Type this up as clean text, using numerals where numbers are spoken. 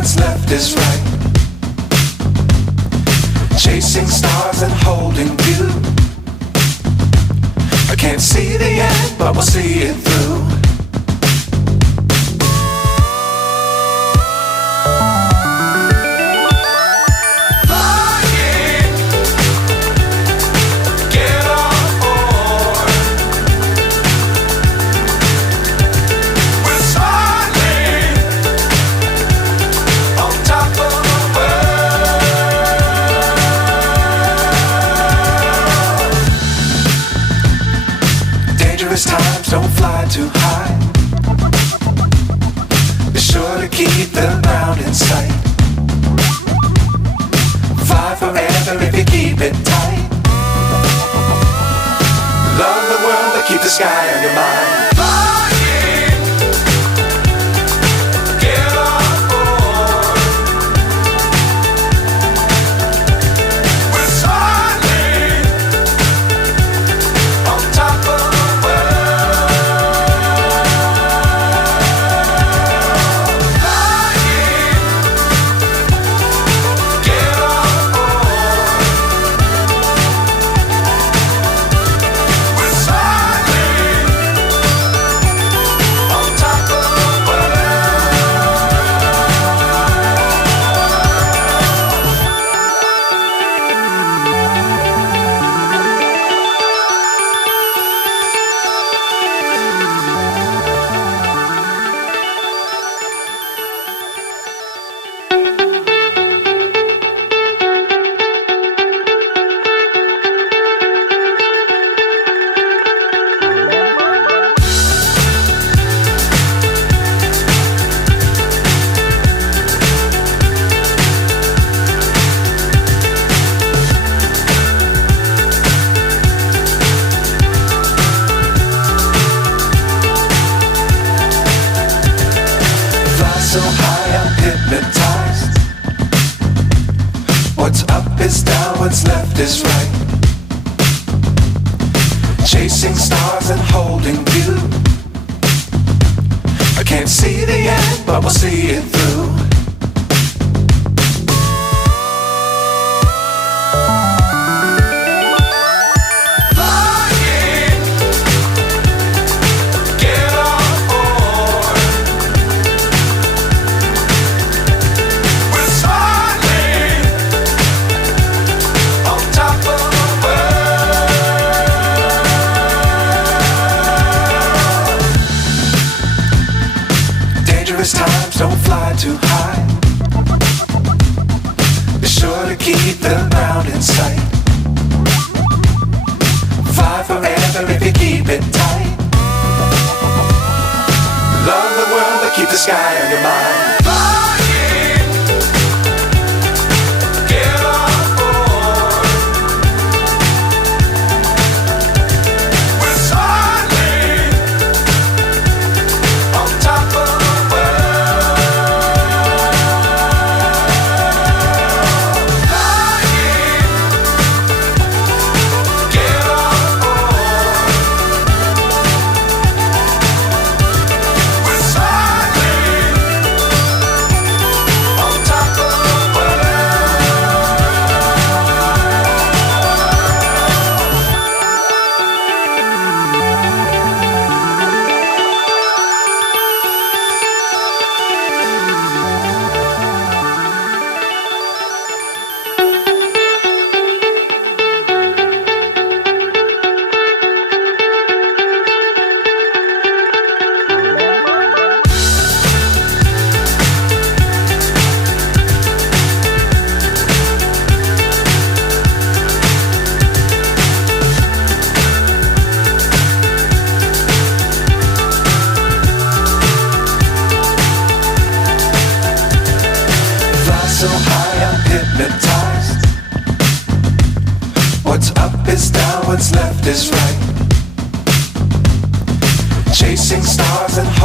what's left is right. Chasing stars and holding you. I can't see the end, but we'll see it through. Times don't fly too high. Be sure to keep the ground in sight. Fly forever if you keep it tight. Love the world but keep the sky on your mind. So high I'm hypnotized. What's up is down, what's left is right. Chasing stars and holding you. I can't see the end, but we'll see it through. Times don't fly too high. Be sure to keep the ground in sight. Fly forever if you keep it tight. Love the world but keep the sky on your mind. So high I'm hypnotized. What's up is down, what's left is right. Chasing stars and hope.